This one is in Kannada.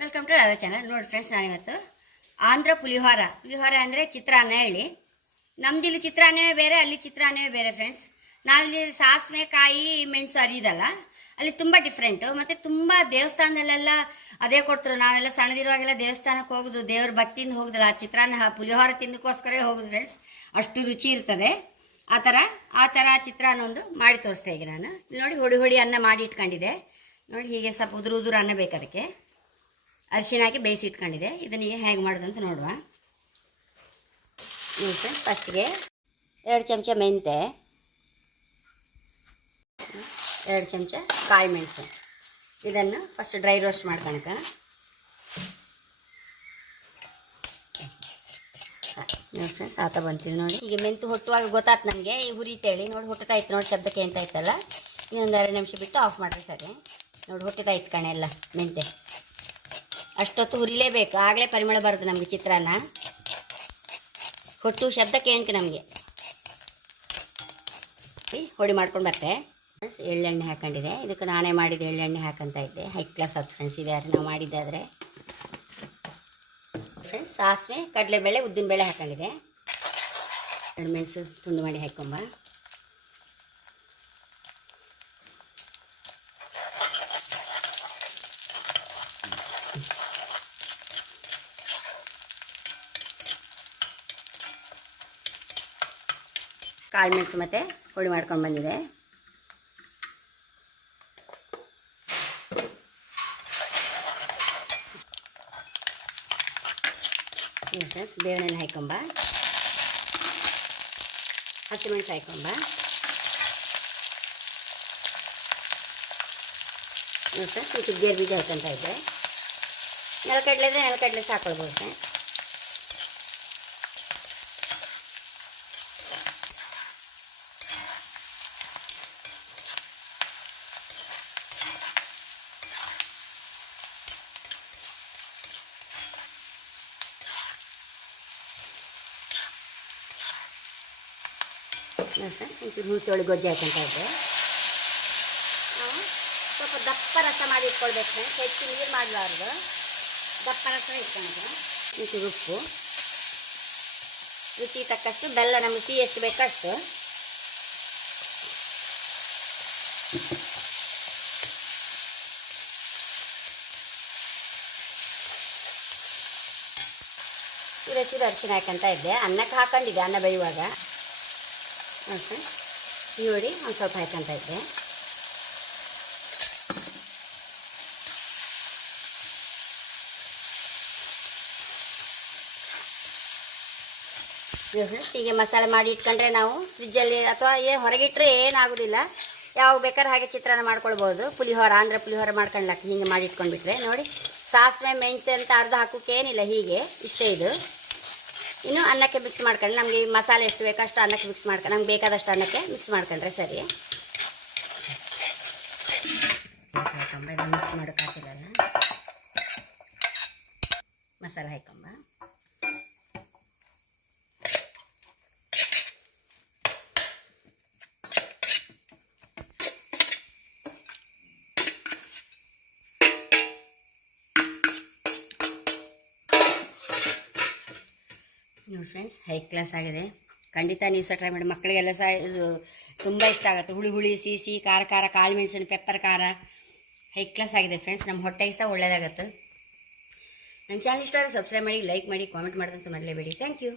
ವೆಲ್ಕಮ್ ಟು ರಾಧಾ ಚಾನಲ್ ನೋಡಿ ಫ್ರೆಂಡ್ಸ್ ನಾನಿವತ್ತು ಆಂಧ್ರ ಪುಲಿಹೋರ. ಪುಲಿಹೋರ ಅಂದರೆ ಚಿತ್ರಾನ್ನ ಹೇಳಿ. ನಮ್ದು ಇಲ್ಲಿ ಚಿತ್ರಾನ್ನವೇ ಬೇರೆ, ಅಲ್ಲಿ ಚಿತ್ರಾನ್ನವೇ ಬೇರೆ ಫ್ರೆಂಡ್ಸ್ ನಾವಿಲ್ಲಿ ಸಾಸಿವೆ ಕಾಯಿ ಮೆಣಸು ಅರಿಯೋದಲ್ಲ ಅಲ್ಲಿ ತುಂಬ ಡಿಫ್ರೆಂಟು ಮತ್ತು ತುಂಬ ದೇವಸ್ಥಾನದಲ್ಲೆಲ್ಲ ಅದೇ ಕೊಡ್ತರು. ನಾವೆಲ್ಲ ಸಣ್ಣದಿರುವಾಗೆಲ್ಲ ದೇವಸ್ಥಾನಕ್ಕೆ ಹೋಗೋದು, ದೇವ್ರ ಭಕ್ತಿಯಿಂದ ಹೋಗುದಲ್ಲ. ಆ ಚಿತ್ರಾನ್ನ ಪುಲಿಹೋರ ತಿನ್ನಕ್ಕೋಸ್ಕರೇ ಹೋಗೋದು ಫ್ರೆಂಡ್ಸ್ ಅಷ್ಟು ರುಚಿ ಇರ್ತದೆ. ಆ ಥರ ಆ ಥರ ಚಿತ್ರಾನ್ನ ಒಂದು ಮಾಡಿ ತೋರಿಸ್ತಾ ಈಗ ನಾನು. ಇಲ್ಲಿ ನೋಡಿ, ಹೊಡಿ ಹೊಡಿ ಅನ್ನ ಮಾಡಿ ಇಟ್ಕೊಂಡಿದ್ದೆ. ನೋಡಿ, ಹೀಗೆ ಸ್ವಲ್ಪ ಉದುರು ಉದುರು ಅನ್ನ ಬೇಕು ಅದಕ್ಕೆ. ಅರಿಶಿನ ಹಾಕಿ ಬೇಯಿಸಿ ಇಟ್ಕೊಂಡಿದೆ. ಇದನ್ನ ಈಗ ಹೇಗೆ ಮಾಡೋದಂತ ನೋಡುವ. ನೋಡಿ ಫ್ರೆಂಡ್ಸ್ ಫಸ್ಟ್ಗೆ ಎರಡು ಚಮಚ ಮೆಂತೆ, ಎರಡು ಚಮಚ ಕಾಳು ಮೆಣಸು. ಇದನ್ನು ಫಸ್ಟ್ ಡ್ರೈ ರೋಸ್ಟ್ ಮಾಡ್ಕೊಳಕ ನೋಡಿ ಫ್ರೆಂಡ್ಸ್ ಆತ ಬಂತೀವಿ ನೋಡಿ. ಈಗ ಮೆಂತು ಹೊಟ್ಟುವಾಗ ಗೊತ್ತಾಯ್ತು ನನಗೆ ಈ ಹುರಿತೇಳಿ ನೋಡಿ ಹುಟ್ಟುತ್ತಾ ಇತ್ತು ನೋಡಿ ಶಬ್ದಕ್ಕೆ ಎಂತಾಯ್ತಲ್ಲ. ಇನ್ನೊಂದು ಎರಡು ನಿಮಿಷ ಬಿಟ್ಟು ಆಫ್ ಮಾಡಿದ್ರೆ ಸರಿ. ನೋಡಿ ಹುಟ್ಟುತ್ತಾ ಇತ್ತು ಕಣೆ ಎಲ್ಲ ಮೆಂತೆ. ಅಷ್ಟೊತ್ತು ಹುರಿಲೇಬೇಕು. ಆಗಲೇ ಪರಿಮಳ ಬರುತ್ತೆ ನಮಗೆ ಚಿತ್ರಾನ್ನ. ಹೊಟ್ಟು ಶಬ್ದ ಕೇಳ್ಕೆ ನಮಗೆ. ಹೊಡಿ ಮಾಡ್ಕೊಂಡು ಬರ್ತೆ. ಎಳ್ಳೆಣ್ಣೆ ಹಾಕೊಂಡಿದೆ. ಇದಕ್ಕೆ ನಾನೇ ಮಾಡಿದ ಎಳ್ಳೆಣ್ಣೆ ಹಾಕಂತ ಇದ್ದೆ. ಹೈ ಕ್ಲಾಸ್ ಅದು ಫ್ರೆಂಡ್ಸ್ ಇದೆ ಯಾರು ನಾವು ಮಾಡಿದ್ದಾದರೆ. ಫ್ರೆಂಡ್ಸ್ ಸಾಸಿವೆ, ಕಡಲೆಬೇಳೆ ಉದ್ದಿನ ಬೇಳೆ ಹಾಕೊಂಡಿದೆ. ಎರಡು ಮೆಣಸು ತುಂಡು ಮಾಡಿ ಹಾಕೊಂಬ. ಕಾಳು ಮೆಣಸು ಮತ್ತು ಹುಳಿ ಮಾಡ್ಕೊಂಡು ಬಂದಿದೆ. ಫ್ರೆಂಡ್ಸ್ ಬೇಳೆಣ್ಣೆ ಹಾಕೊಂಬ ಹಸಿಮೆಣಸು ಹಾಕೊಂಬ ಫ್ರೆಂಡ್ಸ್ ಗೇರು ಬೀಜ ಹಾಕೊಂತ ಇದ್ದೆ. ನೆಲಕಡಲೆ ಇದ್ದರೆ ನೆಲಕಡಲೆ ಸಾಕೊಳ್ಬೋದು ಫ್ರೆಂಡ್ಸ್. ಫ್ರೆಂಡ್ಸ್ ಒಂಚೂರು ಹುಣಸೆ ಒಳಗೆ ಗೊಜ್ಜೆ ಹಾಕೊಂತ ಇದ್ದೆ. ನಾವು ಸ್ವಲ್ಪ ದಪ್ಪ ರಸ ಮಾಡಿ ಇಟ್ಕೊಳ್ಬೇಕು. ಫ್ರೆಂಡ್ಸ್ ಹೆಚ್ಚು ನೀರು ಮಾಡಬಾರ್ದು. ದಪ್ಪ ರಸ ಇಟ್ಕೊಂಡು ಒಂಚೂರು ಉಪ್ಪು. ರುಚಿ ತಕ್ಕಷ್ಟು ಬೆಲ್ಲ ನಮಗೆ ಸಿಹಿ ಎಷ್ಟು ಬೇಕಷ್ಟು ಚೂರ ಚೂರು ಅರಿಶಿನ ಹಾಕಂತ ಇದ್ದೆ. ಅನ್ನಕ್ಕೆ ಹಾಕೊಂಡಿದ್ದೆ ಅನ್ನ ಬೇಯುವಾಗ. ಮತ್ತು ಈರುಳ್ಳಿ ಒಂದು ಸ್ವಲ್ಪ ಹಾಕಂತ ಇದ್ದೆ ಹೀಗೆ ಮಸಾಲೆ ಮಾಡಿ ಇಟ್ಕೊಂಡ್ರೆ ನಾವು ಫ್ರಿಜ್ಜಲ್ಲಿ ಅಥವಾ ಏ ಹೊರಗಿಟ್ರೆ ಏನಾಗೋದಿಲ್ಲ. ಯಾವ ಬೇಕಾದ್ರೆ ಹಾಗೆ ಚಿತ್ರಾನ್ನ ಮಾಡ್ಕೊಳ್ಬೋದು. ಪುಲಿಹೋರ ಆಂಧ್ರ ಪುಲಿಹೋರ ಮಾಡ್ಕೊಳ್ಳಕ್ಕೆ ಹೀಗೆ ಮಾಡಿ ಇಟ್ಕೊಂಡ್ಬಿಟ್ರೆ. ನೋಡಿ, ಸಾಸಿವೆ, ಮೆಣಸು ಅಂತ ಅರ್ಧ ಹಾಕೋಕೆ ಏನಿಲ್ಲ ಹೀಗೆ. ಇಷ್ಟೇ ಇದು. ಇನ್ನು ಅನ್ನಕ್ಕೆ ಮಿಕ್ಸ್ ಮಾಡ್ಕೊಂಡು ನಮಗೆ ಈ ಮಸಾಲೆ ಎಷ್ಟು ಬೇಕೋ ಅಷ್ಟು ಅನ್ನಕ್ಕೆ ಮಿಕ್ಸ್ ಮಾಡ್ಕೊಂಡು ನಮ್ಗೆ ಬೇಕಾದಷ್ಟು ಅನ್ನಕ್ಕೆ ಮಿಕ್ಸ್ ಮಾಡ್ಕೊಂಡ್ರೆ ಸರಿ. ಮಿಕ್ಸ್ ಮಾಡೋಕ್ಕಾಗಿಲ್ಲ ಮಸಾಲೆ ಹಾಕೊಂಬ ನೋಡಿ ಫ್ರೆಂಡ್ಸ್ ಹೈ ಕ್ಲಾಸ್ ಆಗಿದೆ. ಖಂಡಿತ ನೀವು ಸಹ ಟ್ರೈ ಮಾಡಿ. ಮಕ್ಕಳಿಗೆಲ್ಲ ಸಹ ಇದು ತುಂಬ ಇಷ್ಟ ಆಗುತ್ತೆ. ಹುಳಿ ಹುಳಿ ಸಿಹಿ ಸಿಹಿ ಖಾರ ಖಾರ, ಕಾಳು ಮೆಣಸಿನ ಪೆಪ್ಪರ್ ಖಾರ. ಹೈ ಕ್ಲಾಸ್ ಆಗಿದೆ ಫ್ರೆಂಡ್ಸ್ ನಮ್ಮ ಹೊಟ್ಟೆಗೆ ಸಹ ಒಳ್ಳೆಯದಾಗತ್ತೆ ನನ್ನ ಚಾನಲ್ ಇಷ್ಟ ಸಬ್ಸ್ಕ್ರೈಬ್ ಮಾಡಿ ಲೈಕ್ ಮಾಡಿ ಕಾಮೆಂಟ್ ಮಾಡಿದಂತೂ ಮರಲೇಬೇಡಿ. Thank you